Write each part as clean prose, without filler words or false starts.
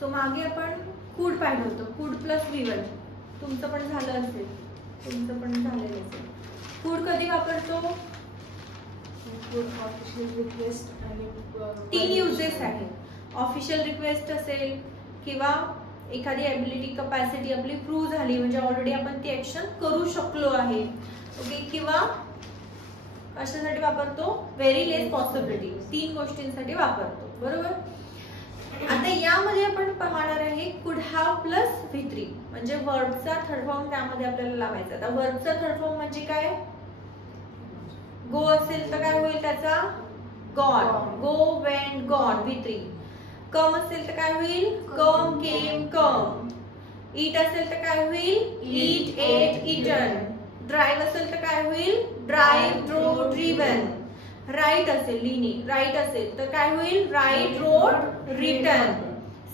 So मागे आपण कुड पाहिलं होतं, कुड प्लस V1. तुमचं पण झालं असेल, तुमचं पण झालेलं असेल. कुड कधी वापरतो? ऑफिशियल रिक्वेस्ट आणि 3 युजेस आहेत. ऑफिशियल रिक्वेस्ट असेल किंवा एखादी एबिलिटी कपॅसिटी आपली प्रूव्ह झाली म्हणजे ऑलरेडी आपण ती ऍक्शन करू शकलो आहे. ओके, किंवा कशासाठी वापरतो? व्हेरी लेस पॉसिबिलिटी. 3 गोष्टींसाठी वापरतो, बरोबर. आता यामध्ये आपण पाहणार आहे कुड हॅव प्लस V3 म्हणजे वर्बचा थर्ड फॉर्म त्यामध्ये आपल्याला लावायचा. आता वर्बचा थर्ड फॉर्म म्हणजे काय? गो असेल तर काय होईल त्याचा? गॉन. गो, वेंट, गॉन V3. कम असेल तर काय होईल? कम, केम, कम. ईट असेल तर काय होईल? ईट, एट, ईटन. ड्राइव्ह असेल तर काय होईल? Drive, drove, driven. राईट असेल, लिहिणे, राईट असेल तर काय होईल? Write, road, written.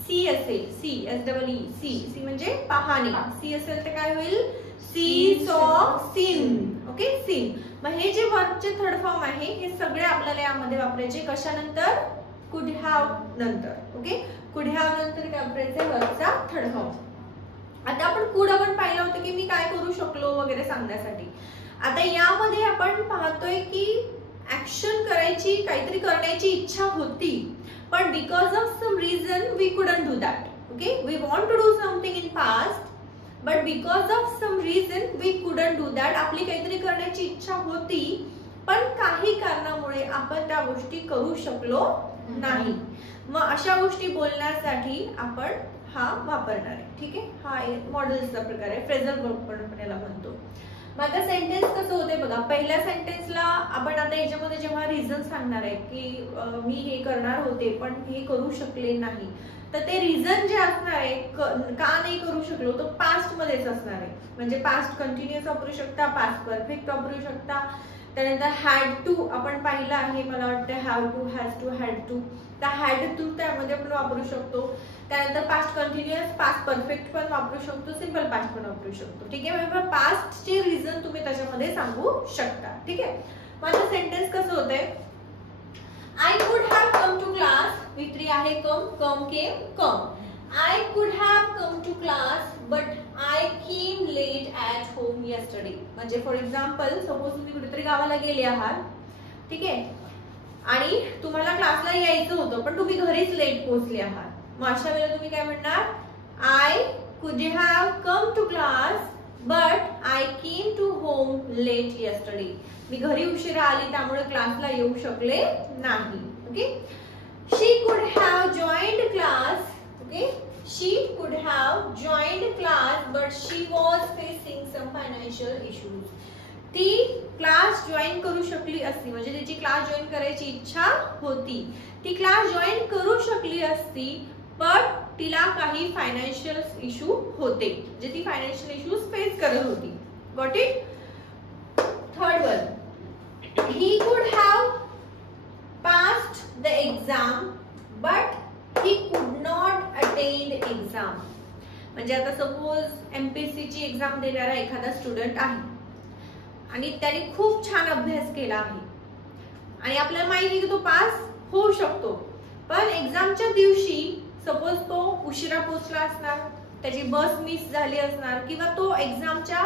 सी असेल, सी SEE, सी म्हणजे पाहणे. सी असेल तर काय होईल? सी, सॉ, सीन. Okay, scene. मग हे जे वर्बचे थर्ड फॉर्म आहे हे सगळे आपल्याला यामध्ये वापरायचे. कशानंतर? कुड हॅव नंतर. ओके, कुड हॅव नंतर काय वापरायचे? वर्बचा थर्ड फॉर्म. आता आपण कुड आपण पाहिलं होतं की मी काय करू शकलो वगैरे सांगण्यासाठी. आता यामध्ये आपण पाहतोय की ऍक्शन करायची, काहीतरी करण्याची इच्छा होती पण because of some reason we couldn't do that. Okay, we want to do something in past but because of some reason we couldn't do that. आपली काहीतरी करण्याची इच्छा होती पण काही कारणामुळे आपण त्या गोष्टी करू शकलो नाही. मग अशा गोष्टी बोलण्यासाठी आपण हा वापरणार आहे. ठीक आहे, हा मॉडेल्सचा प्रकार आहे. फ्रेझल वर्ब पण याला म्हणतो. मग आता सेंटेन्स कसं होते बघा. पहिल्या सेंटेन्सला आपण आता याच्यामध्ये जेव्हा रिझन सांगणार आहे की मी हे करणार होते पण हे करू शकले नाही तर ते रिझन जे असणार आहे का नाही करू शकलो तो पास्ट मध्येच असणार आहे. म्हणजे पास्ट कंटिन्युअस वापरू शकता, पास्ट परफेक्ट वापरू शकता. त्यानंतर हॅड टू आपण पाहिलं आहे, मला वाटतं have to, has to, had to. त्या हॅड टू त्यामध्ये आपण वापरू शकतो. त्यानंतर पास्ट कंटिन्युअस, पास्ट परफेक्ट पण वापरू शकतो, सिंपल पास्ट पण वापरू शकतो. ठीक आहे, म्हणजे पास्टचे रिझन तुम्ही त्याच्यामध्ये सांगू शकता. ठीक आहे, माझं सेंटेन्स कसं होतंय? I could have come to class. V3 आहे come, come, came, come. I could have come to class but I came late at home yesterday. म्हणजे फॉर एक्झाम्पल सपोज तुम्ही कुठेतरी गावाला गेले आहात, ठीक आहे, आणि तुम्हाला क्लासला यायचं होतं पण तुम्ही घरीच लेट पोहोचले आहात. मग अशा वेळेला तुम्ही काय म्हणणार? I could have come to class but I came to home late yesterday. मी घरी उशिरा आली त्यामुळे क्लासला येऊ शकले नाही. Okay, she could have joined class. Okay, she could have joined class but she was facing some financial issues. ती क्लास जॉईन करू शकली असती म्हणजे तिची क्लास जॉईन करायची इच्छा होती. ती क्लास जॉईन करू शकली असती पण तिला काही फायनान्शियल इश्यू होते, जे ती फायनान्शियल इश्यूज फेस करत होती. Got it? Third one, he could have passed the exam but he could not attend exam. म्हणजे आता सपोज MPSC ची एक्झाम देणारा एखादा स्टुडंट आहे आणि त्याने खूप छान अभ्यास केला आहे आणि आपल्याला माहिती आहे की तो पास होऊ शकतो पण एक्झामच्या दिवशी सपोज तो उशिरा पोहोचला असणार, त्याची बस मिस झाली असणार किंवा तो एक्झामच्या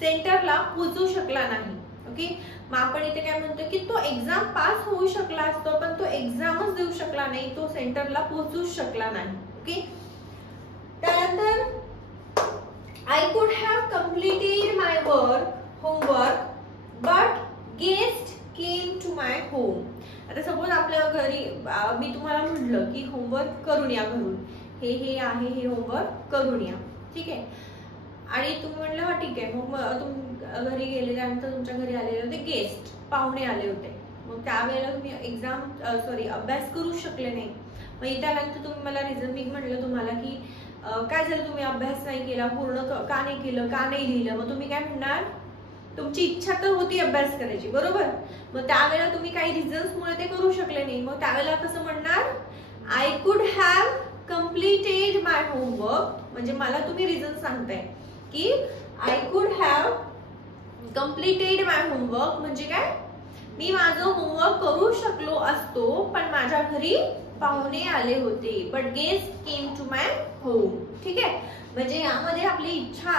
सेंटरला पोहोचू शकला नाही. ओके, मग आपण इथे काय म्हणतो की तो एक्झाम पास होऊ शकला असतो पण तो एक्झामच देऊ शकला नाही, तो सेंटरला पोहोचूच शकला नाही. ओके, त्यानंतर I could have completed my homework but guest came to my home. आता सपोज आपल्या घरी मी तुम्हाला म्हटलं की होमवर्क करून या घरून, हे आहे हे होमवर्क करून या, ठीक आहे, आणि तुम्ही म्हटलं हा ठीक आहे. मग तुम्ही घरी गेले त्यानंतर तुमच्या घरी आलेले होते गेस्ट, पाहुणे आले होते. मग त्यावेळेला तुम्ही अभ्यास करू शकले नाही. मग त्यानंतर तुम्ही मला रिझन मी म्हटलं तुम्हाला की काय झालं, तुम्ही अभ्यास नाही केला, पूर्ण का नाही केलं, का नाही लिहिलं. मग तुम्ही काय म्हणणार, तुमची इच्छा तर होती अभ्यास करायची, बरोबर. मग त्यावेळेला तुम्ही काही रिझन्स मुळे ते करू शकले नाही. मग त्यावेळेला कसं म्हणणार, I could have completed my homework. म्हणजे मला तुम्ही रिझन सांगताय की I could have completed my homework म्हणजे काय, मी माझं होमवर्क करू शकलो असतो पण माझ्या घरी पाहुणे आले होते, but guest came to my home. ठीक आहे, म्हणजे यामध्ये आपली इच्छा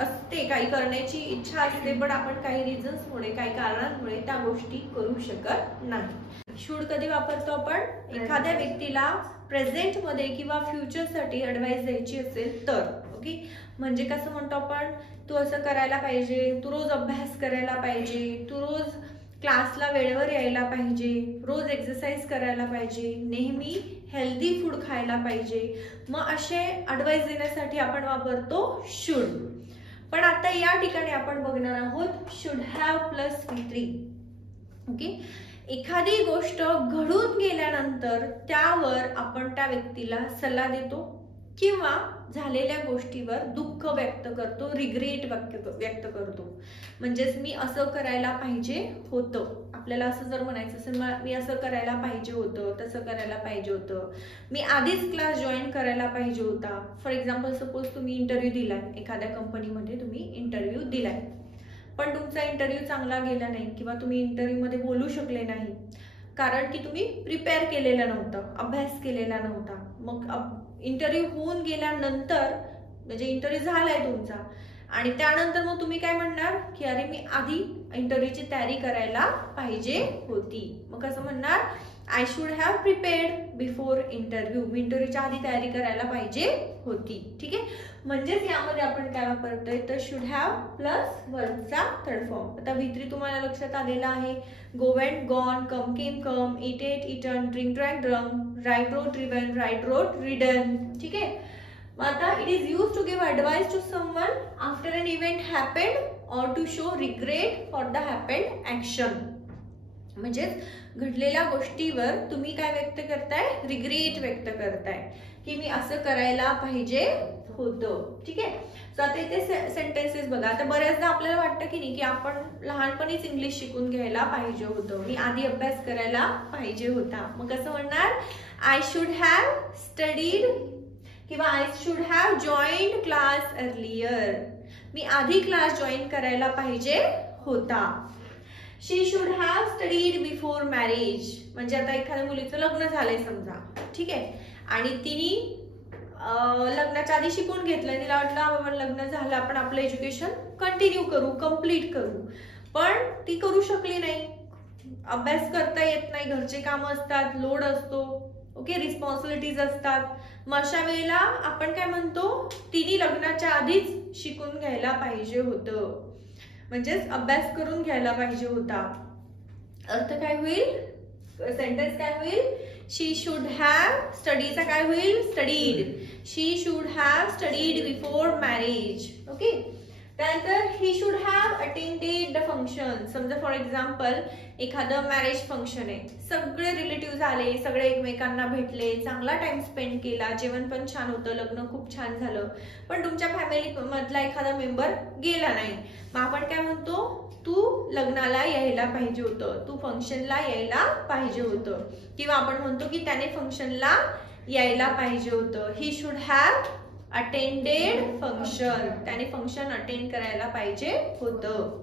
असते काही करण्याची इच्छा असते, पण आपण काही रिझन्समुळे काही कारणांमुळे त्या गोष्टी करू शकत नाही. शुड कधी वापरतो आपण? एखाद्या व्यक्तीला प्रेझेंट मध्ये किंवा फ्युचर साठी ऍडवाइस द्यायची असेल तर. ओके, म्हणजे कसं म्हणतो आपण, तू असं करायला पाहिजे, तू रोज अभ्यास करायला पाहिजे, तू रोज क्लासला वेळेवर यायला पाहिजे, रोज एक्सरसाइज करायला पाहिजे, नेहमी हेल्दी फूड खायला पाहिजे. मग असे ऍडवाइस देण्यासाठी आपण वापरतो शुड. पण आता या ठिकाणी आपण बघणार आहोत should have plus V3. Okay, एखादी गोष्ट घडून गेल्यानंतर त्यावर आपण त्या व्यक्तीला सल्ला देतो किंवा झालेल्या गोष्टीवर दुःख व्यक्त करतो, रिग्रेट व्यक्त करतो. म्हणजेच मी असं करायला पाहिजे होतं. आपल्याला असं जर म्हणायचं असेल, मी असं करायला पाहिजे होतं, तसं करायला पाहिजे होतं, मी आधीच क्लास जॉईन करायला पाहिजे होता. फॉर एक्झाम्पल, सपोज तुम्ही इंटरव्ह्यू दिलाय, एखाद्या कंपनीमध्ये तुम्ही इंटरव्ह्यू दिलाय, पण तुमचा इंटरव्ह्यू चांगला गेला नाही किंवा तुम्ही इंटरव्ह्यू मध्ये बोलू शकले नाही, कारण की तुम्ही प्रिपेअर केलेलं नव्हतं, अभ्यास केलेला नव्हता. मग इंटरव्ह्यू होऊन गेल्यानंतर, म्हणजे इंटरव्ह्यू झालाय तुमचा, आणि त्यानंतर मग तुम्ही काय म्हणणार की अरे मी आधी इंटरव्ह्यूची तयारी करायला पाहिजे होती. मग कसं म्हणणार, I should have prepared before interview. मी इंटरव्ह्यूच्या आधी तयारी करायला पाहिजे होती. ठीक आहे, म्हणजेच यामध्ये आपण काय वापरतोय तर शुड हॅव प्लस वर्बचा थर्ड फॉर्म. आता V3 तुम्हाला लक्षात आलेला आहे. Go went gone, come came come, it ate eaten, drink drank drunk, ride rode driven, ride rode ridden. ठीक आहे, आता it is use to give advice to someone after an event happened or to show regret for the happened action. म्हणजे घडलेल्या गोष्टीवर तुम्ही काय व्यक्त करताय, रिग्रेट व्यक्त करताय की मी असं करायला पाहिजे होतं. ठीक आहे, सो आता इथे सेंटेन्सेस बघा. आता बऱ्याचदा आपल्याला वाटतं की नाही की आपण लहानपणीच इंग्लिश शिकून घ्यायला पाहिजे होतं, मी आधी अभ्यास करायला पाहिजे होता. मग कसं म्हणणार, आय शुड हॅव स्टडीड किंवा I should have joined class earlier. मी आधी क्लास जॉईन करायला पाहिजे होता. She should have studied before marriage. म्हणजे आता एखाद्या मुलीचं लग्न झालंय समजा, ठीक आहे, आणि तिने लग्नाच्या आधी शिकून घेतलं, तिला वाटलं बाबा लग्न झालं, आपण आपलं एज्युकेशन कंटिन्यू करू, कम्प्लीट करू, पण ती करू शकली नाही. अभ्यास करता येत नाही, घरचे कामं असतात, लोड असतो, ओके, रिस्पॉन्सिबिलिटीज असतात. मग अशा वेळेला आपण काय म्हणतो, तिने लग्नाच्या आधीच शिकून घ्यायला पाहिजे होतं, म्हणजेच अभ्यास करून घ्यायला पाहिजे होता. अर्थ काय होईल, सेंटेन्स काय होईल, शी शुड हॅव स्टडीचा काय होईल, studied. She should have studied before marriage. Okay, त्यानंतर he should have attended the function. समजा फॉर एक्झाम्पल एखादं मॅरेज फंक्शन आहे, सगळे रिलेटिव्ह आले, सगळे एकमेकांना भेटले, चांगला टाइम स्पेंड केला, जेवण पण छान होतं, लग्न खूप छान झालं, पण तुमच्या फॅमिली मधला एखादा मेंबर गेला नाही. मग आपण काय म्हणतो, तू लग्नाला यायला पाहिजे होतं, तू फंक्शनला यायला पाहिजे होतं, किंवा आपण म्हणतो की त्याने फंक्शनला यायला पाहिजे होतं. ही शुड हॅव अटेंडेड फंक्शन. त्याने फंक्शन अटेंड करायला पाहिजे होतं.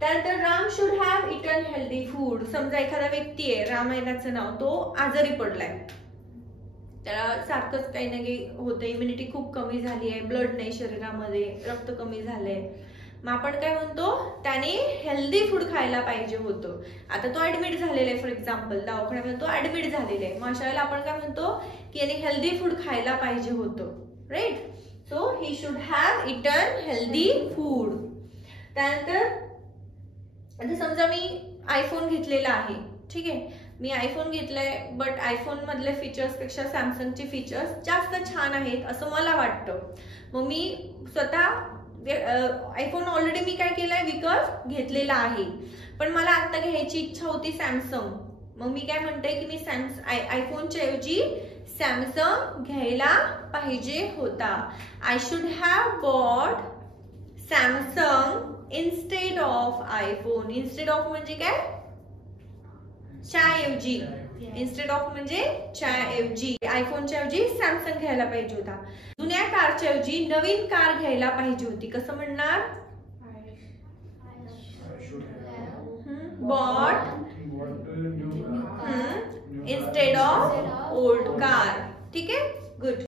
त्यानंतर Ram should have eaten healthy food. समजा एखादा व्यक्ती आहे, राम आहे त्याचं नाव, तो आजारी पडलाय, त्याला सारखंच काही ना काही होतं, इम्युनिटी खूप कमी झाली आहे, ब्लड नाही शरीरामध्ये, रक्त कमी झालंय. मग आपण काय म्हणतो, त्याने हेल्दी फूड खायला पाहिजे होतं. आता तो ऍडमिट झालेला आहे, फॉर एक्झाम्पल दवाखान्यामध्ये तो ऍडमिट झालेला आहे, मग अशा वेळेला आपण काय म्हणतो की याने हेल्दी फूड खायला पाहिजे होतं, right. So he should have eaten healthy food. त्यानंतर आता समजा मी आयफोन घेतलेला आहे, ठीक आहे, मी आयफोन घेतलाय, बट आयफोन मधले फीचर्स पेक्षा सॅमसंगचे फीचर्स जास्त छान आहेत असं मला वाटतं. मग मी स्वतः आयफोन ऑलरेडी मी काय केलंय, विकत घेतलेला आहे, पण मला आता घ्यायची इच्छा होती सॅमसंग. मग मी काय म्हणते की मी आयफोनच्या ऐवजी सॅमसंग घ्यायला पाहिजे होता. I should have bought Samsung instead of iPhone. Instead of म्हणजे काय, च्या ऐवजी. इन्स्टेड ऑफ म्हणजे च्या ऐवजी, आयफोनच्या ऐवजी सॅमसंग घ्यायला पाहिजे होता. जुन्या कारच्या ऐवजी नवीन कार घ्यायला पाहिजे होती. कसं म्हणणार, bought instead instead of old car. ठीक आहे, गुड.